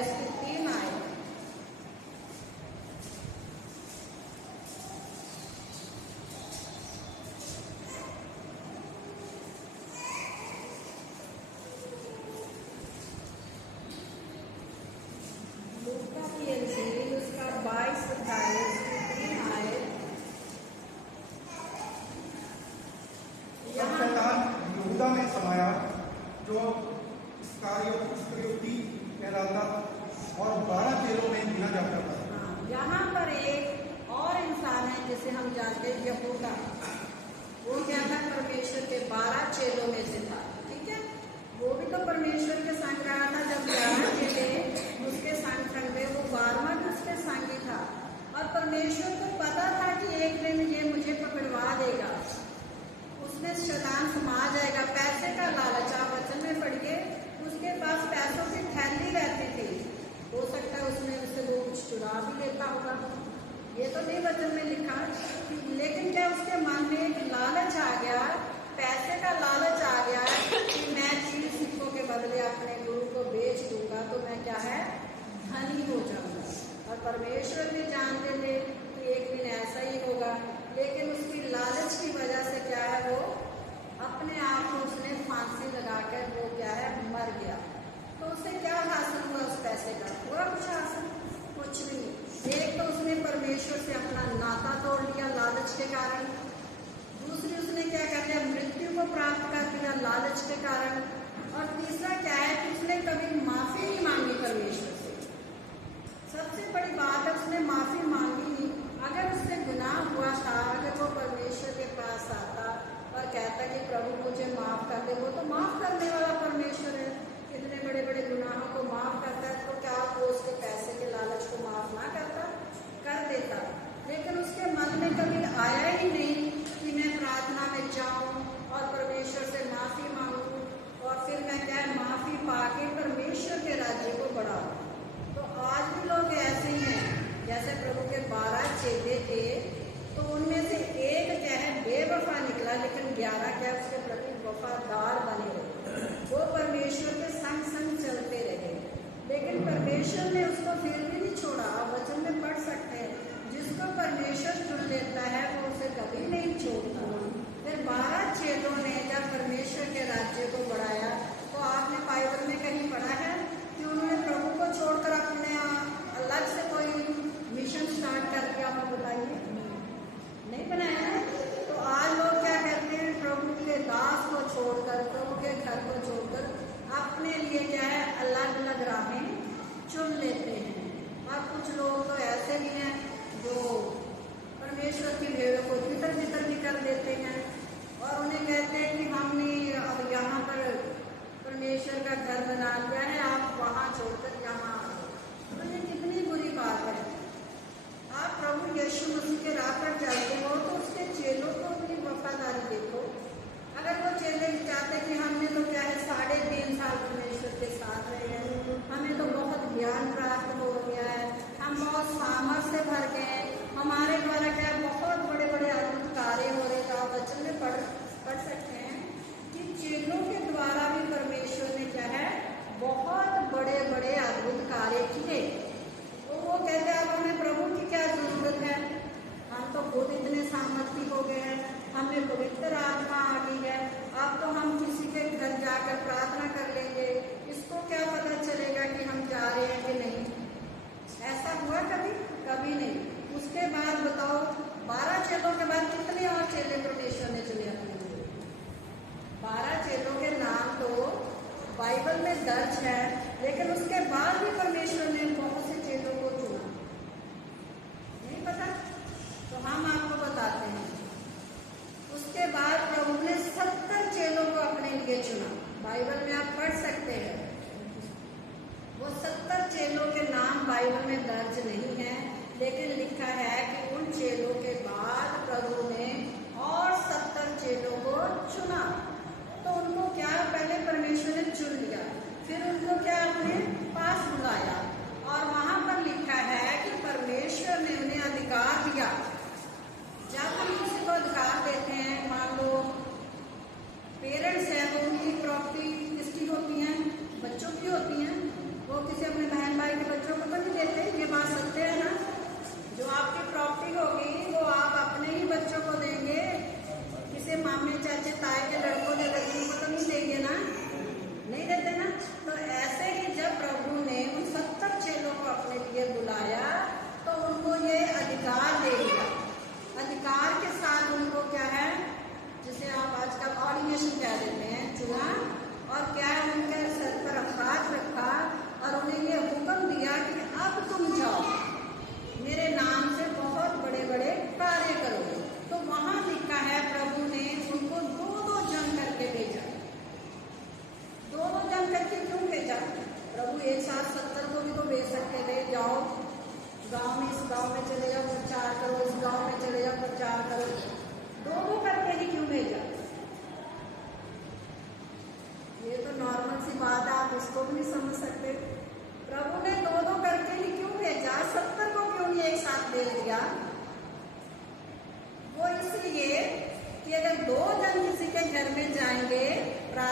इसकी 3 आए। लूका की इंजील उसका 22 अध्याय इसकी 3 आए। यहूदा में समाया जो इस्करियोती कहलाता और 12 चेलों में गिना जाता था। यहाँ पर एक और इंसान है जिसे हम जानते हैं यहूदा। वो क्या था? परमेश्वर के 12 चेलों में से था। ठीक है, वो भी तो परमेश्वर के संग रहा था। जब 11 चेले उसके संग थे, वो 12वां भी उसके संग ही था। और परमेश्वर को पता था कि एक दिन ये मुझे पकड़वा देगा, उसमें शैतान समा जाएगा। पैसे का लालच, आप वचन में पढ़िए, उसके पास पैसों की थैली रहती थी। हो सकता है उसमें उससे वो कुछ चुरा भी लेता होगा, ये तो नहीं वचन में लिखा। लेकिन क्या उसके मन में एक लालच आ गया, पैसे का लालच आ गया कि मैं 3 सिक्कों के बदले अपने गुरु को बेच दूंगा तो मैं क्या है, धनी हो जाऊंगा। और परमेश्वर भी जानते थे कि एक दिन ऐसा ही होगा। लेकिन उसकी लालच की वजह से क्या है, वो अपने आप को उसने फांसी लगाकर वो क्या है, मर गया। तो उससे क्या हासिल हुआ? उस पैसे का पूरा कुछ हासिल कुछ भी नहीं। एक तो उसने परमेश्वर से अपना नाता तोड़ लिया लालच के कारण। दूसरी उसने क्या कहते हैं, मृत्यु को प्राप्त कर लिया लालच के कारण। और तीसरा क्या है कि उसने कभी माफी नहीं मांगी परमेश्वर से। सबसे बड़ी बात है, उसने माफी मांगी नहीं। अगर उससे गुनाह हुआ था, अगर वो परमेश्वर के पास आता और कहता कि प्रभु मुझे माफ कर दे, वो तो माफ करने वाला परमेश्वर है, इतने बड़े बड़े गुनाहों को माफ करता है। तो क्या वो उसके पैसे के लालच को माफ ना करता? कर देता। लेकिन उसके मन में कभी आया ही नहीं कि मैं प्रार्थना में जाऊं और परमेश्वर से माफी मांगू और फिर मैं क्या माफी पाके परमेश्वर के राज्य को बढ़ाऊं। तो आज भी लोग ऐसे ही हैं। जैसे प्रभु के 12 चेले थे, तो उनमें से एक क्या है बेवफा निकला, लेकिन 11 क्या उसके प्रति वफादार बने रहे। वो परमेश्वर के संग संग चलते रहे। लेकिन परमेश्वर ने उसको फिर भी नहीं छोड़ा। आप वचन में पढ़ सकते हैं, जिसको परमेश्वर चुन लेता है वो उसे कभी नहीं छोड़ता। फिर 12 चेलों ने जब परमेश्वर के राज्य को बढ़ाया, तो आपने बाइबल में कहीं पढ़ा है कि उन्होंने प्रभु को छोड़कर अपने अलग से कोई मिशन स्टार्ट कर दिया? आपको बताइए, नहीं बनाया है। तो आज लोग क्या करते हैं, प्रभु के दास को छोड़कर, प्रभु के घर को छोड़कर अपने लिए क्या है अलग अलग राहें चुन लेते हैं। और कुछ लोग तो ऐसे भी हैं जो परमेश्वर की भेड़ों को तितर बितर भी कर देते हैं और उन्हें कहते हैं कि हमने अब यहाँ पर परमेश्वर का घर बना लिया है, आप वहाँ छोड़कर यहाँ। तो ये कितनी बुरी बात है। आप प्रभु यीशु मसीह के राह पर चलते हो तो उसके चेलों को अपनी वफादारी देखो। अगर वो चेले चाहते कि हमने तो क्या है 3.5 साल परमेश्वर के साथ रहे हैं, हमें तो बहुत ज्ञान प्राप्त हो गया है, हम बहुत सामर्थ से भर गए हैं, हमारे द्वारा क्या बहुत बड़े बड़े अद्भुत कार्य हो रहे। तो आप वचन में पढ़ सकते हैं कि चेलों के द्वारा भी परमेश्वर ने क्या है बहुत बड़े बड़े अद्भुत कार्य किए। तो वो कहते हैं अब हमें प्रभु की क्या जरूरत है, हम तो खुद इतने सामर्थ्य हो गए हैं, हमें पवित्र आत्मा आ गई है, अब तो हम किसी के घर जाकर प्रार्थना कर लेंगे, इसको क्या पता चलेगा कि हम जा रहे हैं कि नहीं। ऐसा हुआ कभी? कभी नहीं। उसके बाद बताओ 12 चेलों के बाद कितने और चेले परमेश्वर ने चुने अपने लिए? 12 चेलों के नाम तो बाइबल में दर्ज है, लेकिन उसके बाद भी परमेश्वर ने बहुत से चेलों को चुना। नहीं पता? तो हम आपको बताते हैं। उसके बाद प्रभु ने 70 चेलों को अपने लिए चुना। बाइबल में आप पढ़ सकते हैं। वो 70 चेलों के नाम बाइबल में दर्ज नहीं है, लेकिन लिखा है कि उन चेलों के बाद प्रभु ने और 70 चेलों को चुना। तो उनको क्या पहले परमेश्वर ने चुन लिया, फिर उनको क्या अपने पास बुलाया और वहां पर लिखा है कि परमेश्वर ने उन्हें अधिकार दिया। जब हम किसी को अधिकार देते हैं, मान लो पेरेंट्स हैं तो उनकी प्रॉपर्टी किसकी होती है? बच्चों की होती है। वो किसी अपने बहन भाई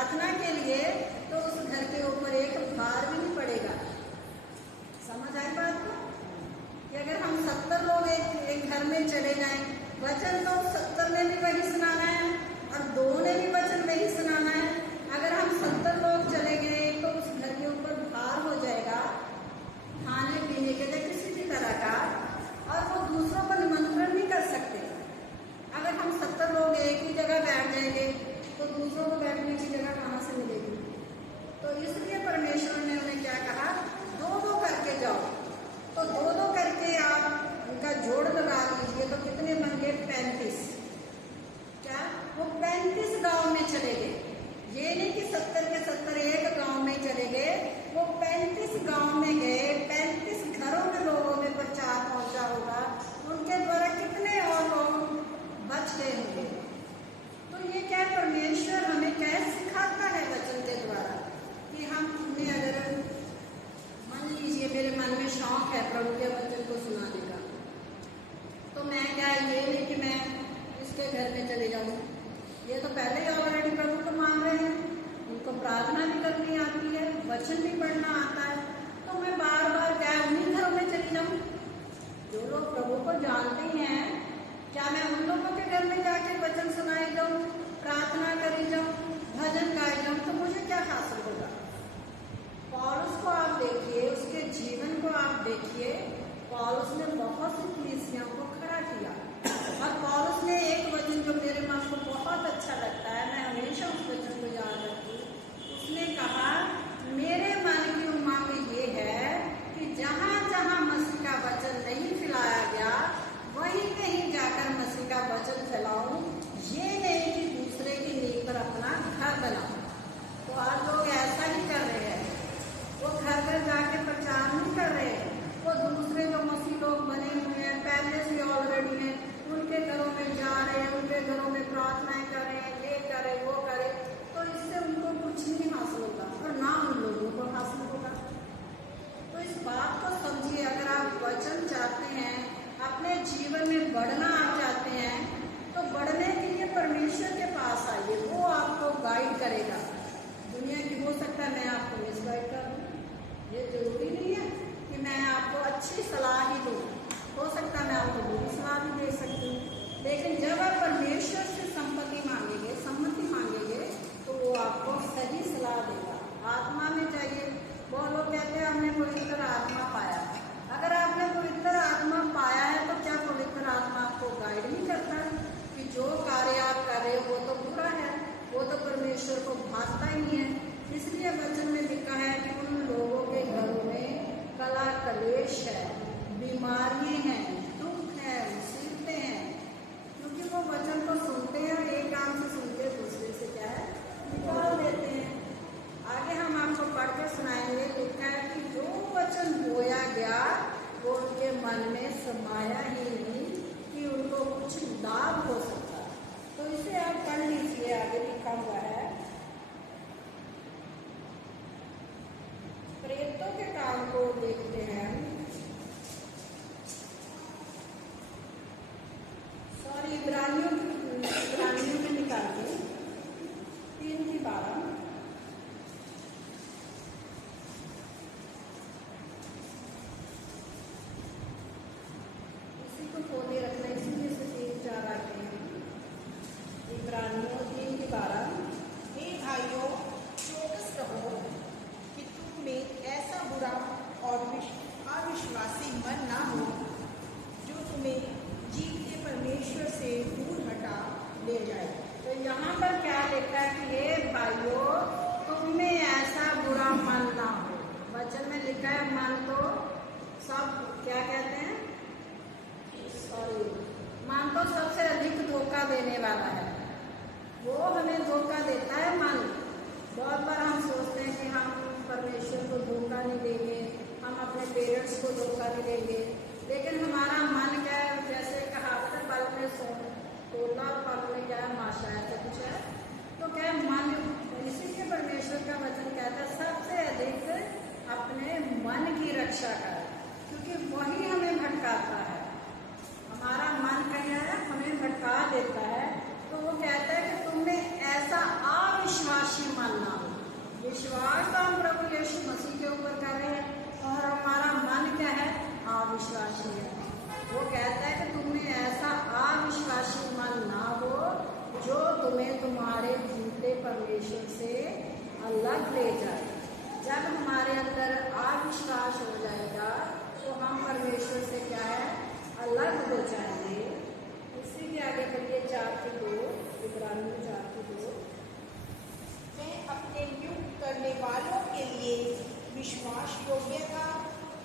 प्रार्थना के लिए, तो उस घर के ऊपर एक भार भी नहीं पड़ेगा। समझ आई बात को? कि अगर हम 70 लोग एक घर में चले जाएं, वचन तो 70 ने भी वही सुनाना है और 2 ने भी वचन वही सुनाना है। अगर हम 70 लोग चले गए तो उस घर के ऊपर भार हो जाएगा खाने पीने के लिए किसी भी तरह का, और वो दूसरों को निमंत्रण नहीं कर सकते। अगर हम 70 लोग एक ही जगह बैठ जाएंगे तो दूसरों को बैठने की जगह कहाँ से मिलेगी? तो इसलिए परमेश्वर ने उन्हें क्या कहा, 2-2 करके जाओ। तो 2-2 करके आप उनका जोड़ लगा लीजिए, तो कितने बन गए? 35। क्या वो 35 गांव में चले गए? ये नहीं कि 70 के 70 एक गांव में चले गए, वो 35 गांव में गए। 35 घरों के लोगों में प्रचार पहुंचा होगा, उनके द्वारा कितने और लोग बच गए होंगे। तो ये क्या परमेश्वर हमें क्या सिखाता है वचन के द्वारा, कि हमने अगर मान लीजिए मेरे मन में शौक है प्रभु के वचन को सुनाने का, तो मैं क्या ये नहीं कि मैं इसके घर में चले जाऊँ। ये तो पहले ही ऑलरेडी प्रभु को मान रहे हैं, उनको प्रार्थना भी करनी आती है, वचन भी पढ़ना आता है, तो मैं बार बार क्या उन्हीं घरों में चली जाऊँ जो लोग प्रभु को जानते हैं? क्या मैं उन लोगों के घर में जाके वचन सुनाई जाऊँ, प्रार्थना करी जाऊँ, भजन गाई जाऊँ, तो मुझे क्या हासिल होगा? पौलुस को आप देखिए, उसके जीवन को आप देखिए। पौलुस ने बहुत सी कलीसियाओं को खड़ा किया, और पौलुस ने एक वचन जो मेरे मन को बहुत अच्छा लगता है, मैं हमेशा उस वचन को याद रखती हूँ। उसने कहा, मेरे मन की उम्मीद ये है कि जहाँ जहाँ मसीह का वचन नहीं फैलाया गया, वहीं कहीं जाकर मसीह का वचन फैलाऊं, ये नहीं कि दूसरे की नींव पर अपना घर बनाऊं। तो आज लोग ऐसा ही कर रहे हैं, वो घर घर जाके प्रचार नहीं कर रहे हैं, वो दूसरे जो मसीह लोग बने हुए हैं पहले से ऑलरेडी हैं, उनके घरों में जा रहे हैं, उनके घरों में प्रार्थनाएं कर रहे हैं, ये करे वो करे, तो इससे उनको कुछ नहीं हासिल होगा और ना उन लोगों को हासिल होगा। तो इस बात को समझिए, अगर आप वचन चाहते हैं, अपने जीवन में बढ़ना आप चाहते हैं, तो बढ़ने के लिए परमेश्वर के पास आइए, वो आपको गाइड करेगा। दुनिया की हो सकता है मैं आपको मिसगाइड कर दूँ, ये जरूरी नहीं है कि मैं आपको अच्छी सलाह ही दूँ, हो सकता है मैं आपको बुरी सलाह भी दे सकती हूँ। लेकिन जब आप परमेश्वर से सम्मति मांगेंगे, तो वो आपको सही सलाह देगा। आत्मा में चाहिए, वो लोग कहते हैं हमने पवित्र आत्मा पाया। अगर आपने पवित्र आत्मा पाया है, तो क्या पवित्र आत्मा आपको गाइड नहीं करता कि जो कार्य आप कर रहे हो वो तो बुरा है, वो तो परमेश्वर को भाता ही नहीं है? इसलिए वचन में लिखा है कि उन लोगों के घरों में कला कलेश है, बीमारियां हैं, दुख है, मुसीबतें हैं, क्योंकि वो वचन को सुनते हैं, एक काम से सुनते दूसरे से क्या है निकाल देते हैं। आगे हम आपको पढ़ के सुनाएंगे, लिखा है कि जो वचन बोया गया वो उनके मन में समाया ही नहीं कि उनको कुछ लाभ हो सकता। तो इसे आप पढ़ लीजिए, आगे लिखा हुआ है, प्रेतों के काम को देखते हैं। सॉरी, इब्रानियों में निकालिए 3:12। इसी को खोले रखना, इसीलिए से 3-4 आते हैं। इब्रानियों 3:12। हे भाइयों, चौकस रहो कि तुम में ऐसा बुरा और अविश्वासी मन ना हो जो तुम्हें जीवते परमेश्वर से दूर हटा ले जाए। तो यहाँ पर क्या लिखा है कि हे भाइयों, तुम में ऐसा बुरा मन ना हो। वचन में लिखा है मन, तो सब क्या कहते हैं, सॉरी, मन तो सबसे अधिक धोखा देने वाला है, वो हमें धोखा देता है मन। बहुत बार हम सोचते हैं कि हम परमेश्वर को धोखा नहीं देंगे, हम अपने पेरेंट्स को धोखा नहीं देंगे, लेकिन हमारा मन क्या है, जैसे कहावत पल में तोला पल में क्या है माशा, ऐसा कुछ है। तो क्या है मन, इसीलिए परमेश्वर का वचन कहता है सबसे अधिक अपने मन की रक्षा कर, क्योंकि वही हमें भटकाता है। हमारा मन क्या है, हमें भटका देता है। तो वो कहता है कि तुमने ऐसा अविश्वासी मन परमेश्वर से अलग ले जाए। जब हमारे अंदर अविश्वास हो जाएगा तो हम परमेश्वर से क्या है, अलग हो जाएंगे। इसी के आगे बढ़िए 4:2, इब्रानियों 4:2। मैं अपने नियुक्त करने वालों के लिए विश्वास योग्य था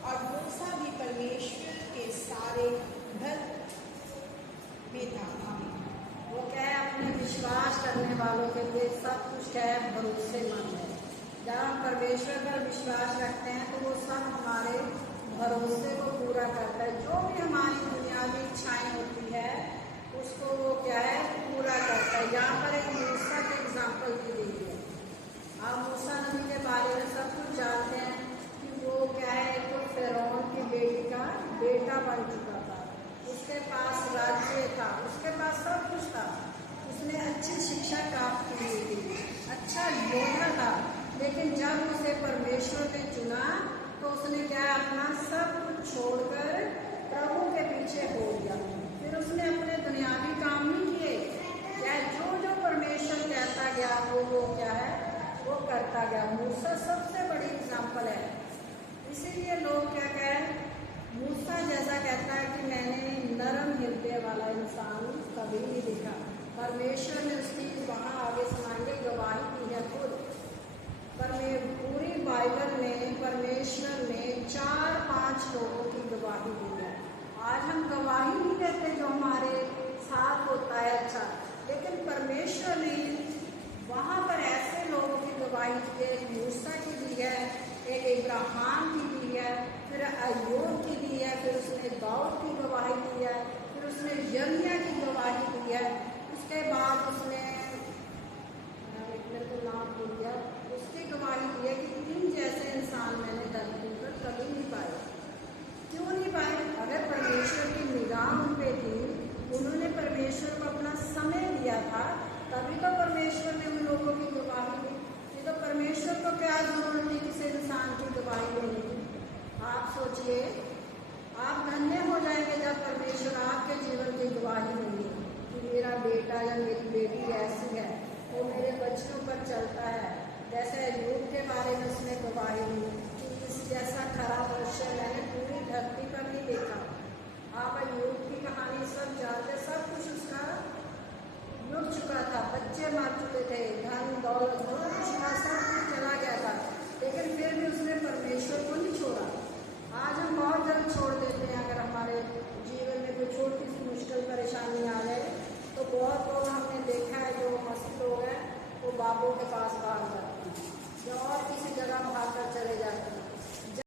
और मूसा भी परमेश्वर के सारे धर्म में था। वो क्या है, अपने विश्वास करने वालों के लिए सब कुछ क्या है, भरोसेमंद है। जब हम परमेश्वर पर विश्वास रखते हैं तो वो सब हमारे भरोसे को पूरा करता है। जो भी हमारी दुनियावी इच्छाएं होती है उसको वो क्या है, पूरा करता है। यहाँ पर एक मूसा के एग्जाम्पल दी गई है। आप मूसा नबी के बारे में सब कुछ जानते हैं कि वो क्या है, एक तो फिरौन की बेटी का बेटा बन चुका था, उसके पास राज्य था, उसके पास सब कुछ था, उसने अच्छी शिक्षा प्राप्त की थी, अच्छा योद्धा था। लेकिन जब उसे परमेश्वर ने चुना तो उसने क्या है, अपना सब कुछ छोड़कर प्रभु के पीछे हो गया। फिर उसने अपने दुनियावी काम नहीं किए, क्या जो परमेश्वर कहता गया वो क्या है, वो करता गया। मूसा सबसे बड़ी एग्जाम्पल है। इसीलिए लोग क्या कहें, मूसा जैसा कहता है कि मैंने नरम हृदय वाला इंसान कभी नहीं देखा। परमेश्वर ने उसकी वहाँ आगे सुनाएंगे गवाही दी है खुद। पर पूरी बाइबल में परमेश्वर ने 4-5 लोगों की गवाही दी है। आज हम गवाही नहीं देते जो हमारे साथ होता है अच्छा, लेकिन परमेश्वर ने वहाँ पर ऐसे लोगों की गवाही दी है। एक मूसा की दी है, एक इब्राहिम की दी है, फिर अय्यूब की दी है, फिर उसने दाऊद की गवाही दी है, फिर उसने यर्मिया की गवाही दी है, उसके बाद उसने मेरे को नाम भूल गया, उसकी गवाही दी है कि इन जैसे इंसान मैंने धरती पर कभी नहीं पाए। क्यों नहीं पाए? अगर परमेश्वर की निगाह उन पे थी, उन्होंने परमेश्वर को अपना समय दिया था, तभी तो परमेश्वर ने उन लोगों की गवाही दी। ये तो परमेश्वर को क्या जरूरत थी किसी इंसान की गवाही देने की? आप सोचिए, आप धन्य हो जाएंगे जब परमेश्वर आपके जीवन की गवाही देंगे कि मेरा बेटा या मेरी बेटी ऐसी है, वो मेरे बच्चों पर चलता है। जैसे अय्यूब के बारे में उसने गवाही दी कि इस जैसा खराब मनुष्य मैंने पूरी धरती पर नहीं देखा। आप अय्यूब की कहानी सब